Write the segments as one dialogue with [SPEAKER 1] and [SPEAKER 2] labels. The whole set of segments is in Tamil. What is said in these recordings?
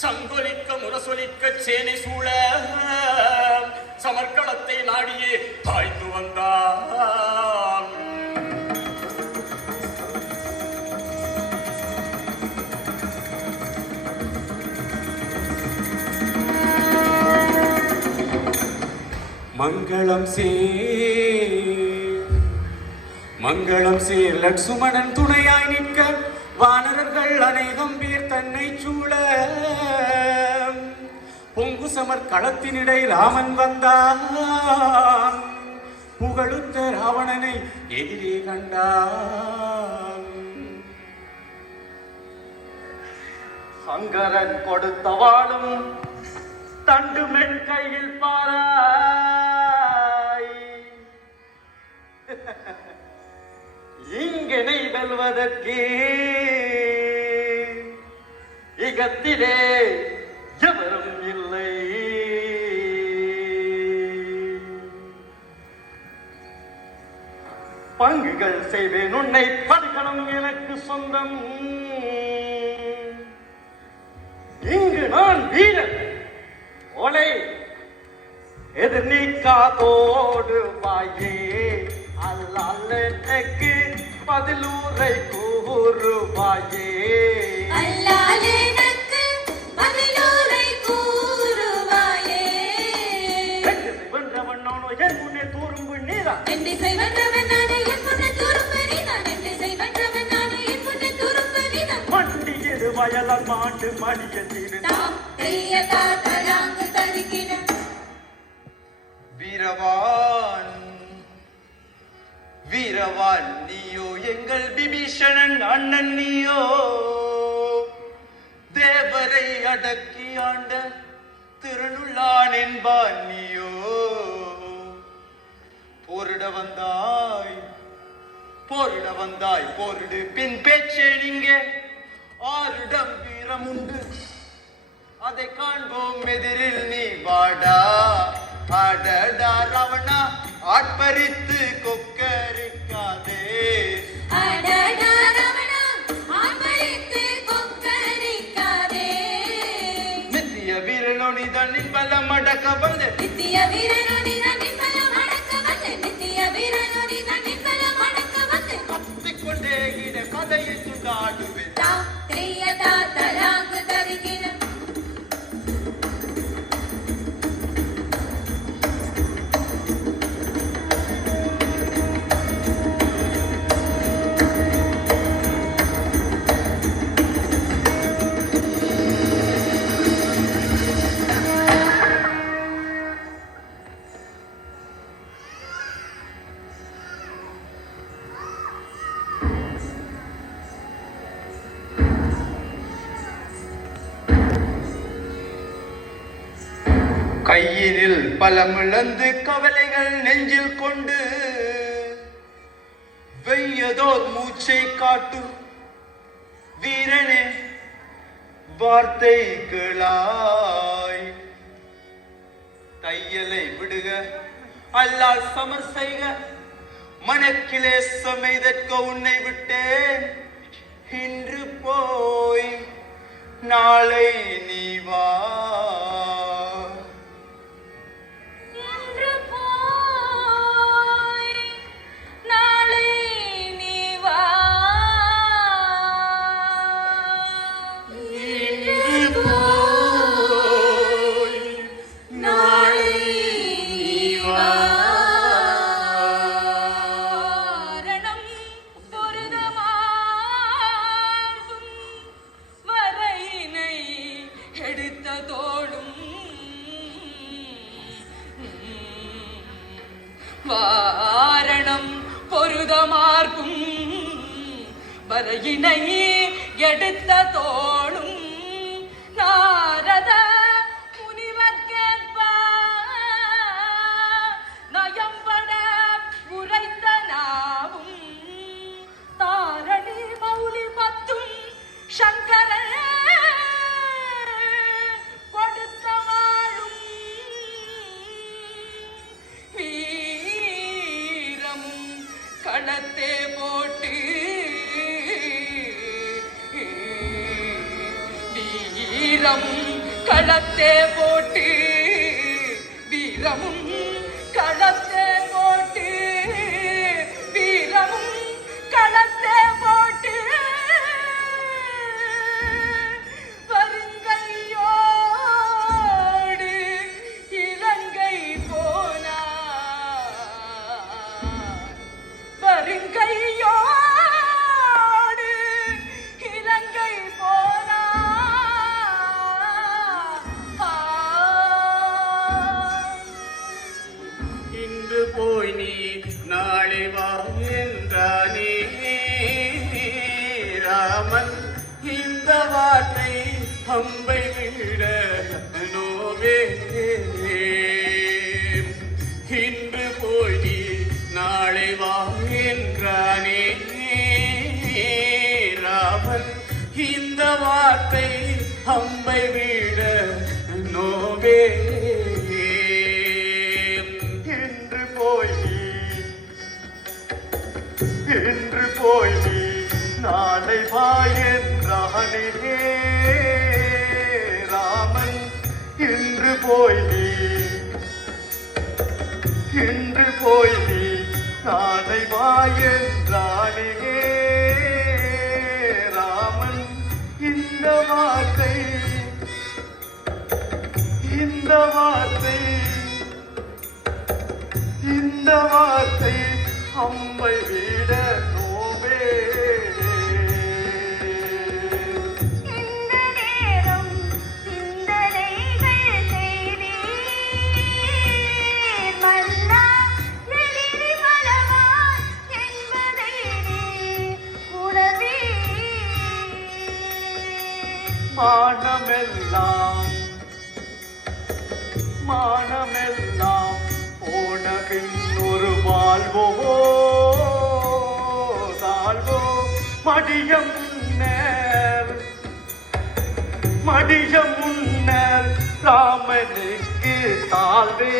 [SPEAKER 1] சங்கொலிக்க முரசொலிக்க சேனை சூழ சமர்க்களத்தை நாடியே பாய்ந்து வந்தான். மங்களம் சே மங்களம் சேர். லட்சுமணன் துணையாய் வானரர்கள் அனைதும் பீர் தன்னை சூழ. பொங்கு சமர் களத்தினிடை ராமன் வந்தான். புகழுத்த ராவணனை எதிரே கண்டான்.
[SPEAKER 2] சங்கரன் கொடுத்த வாழும் தண்டு மென் கையில் பாராய். இங்கனை வெல்வதற்கு இகத்திலே எவரும் இல்லை. பங்குகள் செய்வேன் உன்னை படுகணும் எனக்கு சொந்தம். இங்கு நான் வீரன் ஒலை எதிர் நீக்காதோடு வாயே அல்லால் எனக்கு
[SPEAKER 3] அல்லாலெனக்கு பதிலூரை கூறுவாயே.
[SPEAKER 2] வயலால் மாண்டு மடிய.
[SPEAKER 4] வீரவான் வீரவான். எங்கள் விபீஷணன் அண்ணன் நீயோ? தேவரை அடக்கி ஆண்ட திருநுள்ளான் என்பான் நீயோ? போரிட வந்தாய் போரிட வந்தாய் போரிடு. பின் பேச்சே நீங்க ஆரிடம் வீரம் உண்டு. அதை காண்போம் எதிரில் நீ வாடா. அடடா ரவணா ஆட்பரித்து கொப்ப they
[SPEAKER 3] used to argue with.
[SPEAKER 4] கையினில் பலமிழந்து கவலைகள் நெஞ்சில் கொண்டு வெய்யதோர் மூச்சை காட்டும் வீரனே வார்த்தை கேளாய். தையலை விடுக அல்லால் சமர் செய்க மனக்கிலே சமைதற்க உன்னை விட்டேன். இன்று போய் நாளை நீ வா.
[SPEAKER 3] வரையினை எடுத்த தோளும்
[SPEAKER 1] போய் நீ நாளை வா என்றானே. ராமன் இந்த வார்த்தை அம்பை விட நோவே இன்று போய் நீ நாளை வா என்றானே. ராமன் இந்த வார்த்தை அம்பை விட நோவே
[SPEAKER 2] போய் நீ நாளை வா ராமன் இன்று போய் நீ இன்று போய் நீ நாளை வா ராமன் இந்த வார்த்தை இந்த வார்த்தை இந்த வார்த்தை அம்பை வீட மானமெல்லாம் மானமெல்லாம் போன பின் ஒரு வாழ்வோ தாழ்வோ மடியம் முன்னர் மடியம் முன்னர் ராமனுக்கு தாழ்வே.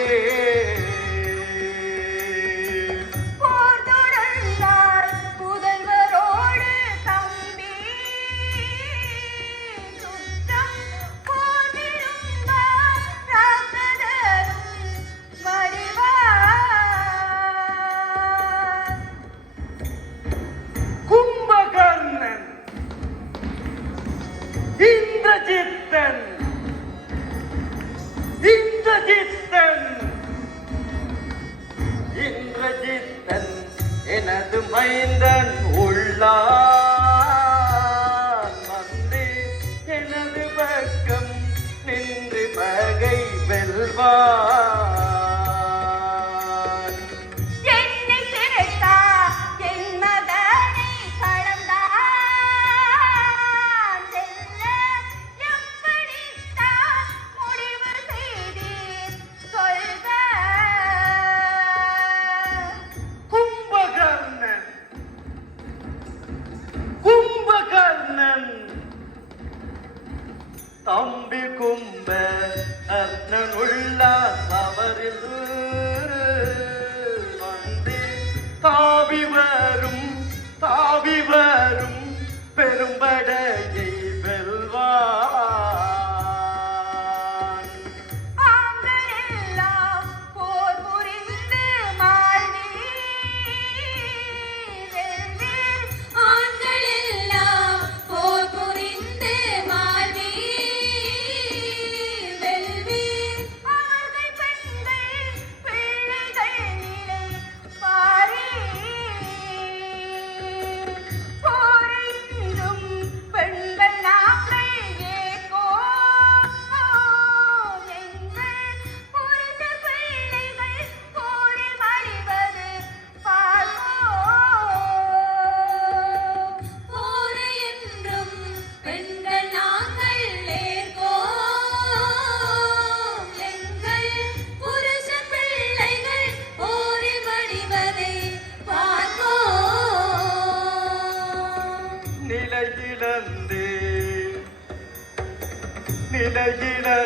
[SPEAKER 3] Allah.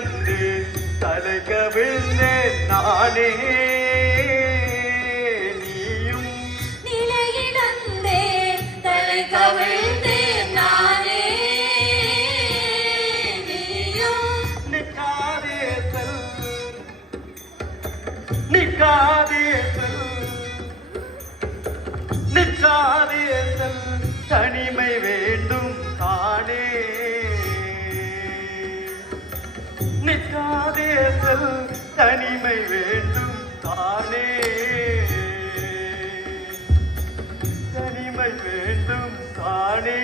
[SPEAKER 3] கண்டு தழுகவில்லை நானே. நீயும்
[SPEAKER 2] நிலையிழந்தே தழுகவில்லை நானே. நீயும்
[SPEAKER 3] நிற்காதே செல். நிற்காதே செல். நிற்காதே
[SPEAKER 2] செல். தனிமை வேண்டும் நிற்காதே தனிமை வேண்டும் தானே. தனிமை வேண்டும் தானே.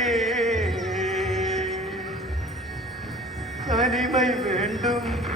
[SPEAKER 2] தனிமை வேண்டும்